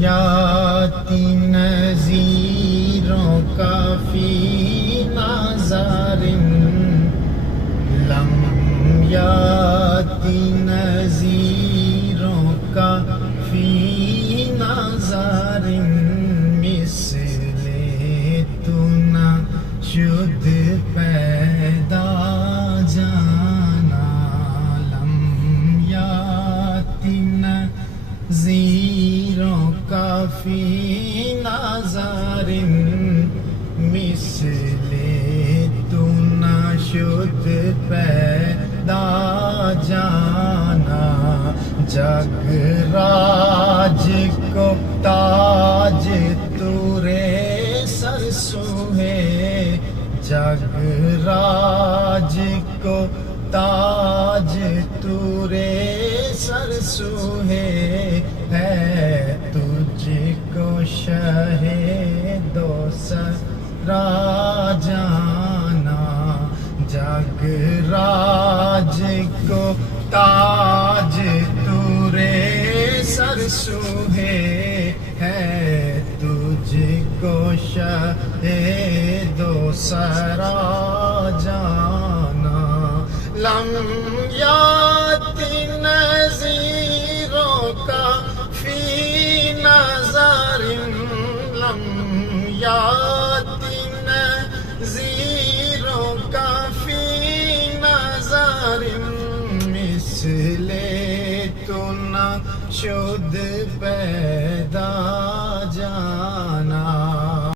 یاتی نذیروں کا فی نظر لم یاتی نذیروں کا فی نظر مثل تو نہ شد پیدا جانا لم یاتی نذیروں کا فی نظر مثل تو نہ شد پیدا جانا جگ راج کو تاج تورے سر سوہے جگ راج کو تاج تورے سر سوہے ہے تجھ کو شہ دوسرا جانا جگ راج کو تاج تورے سر سوہے ہے تجھ کو شہ دوسرا جانا لم یاتی نذیروں کا فی نظر لم یاتی نذیروں کا فی نظر مثل تو نہ شد پیدا جانا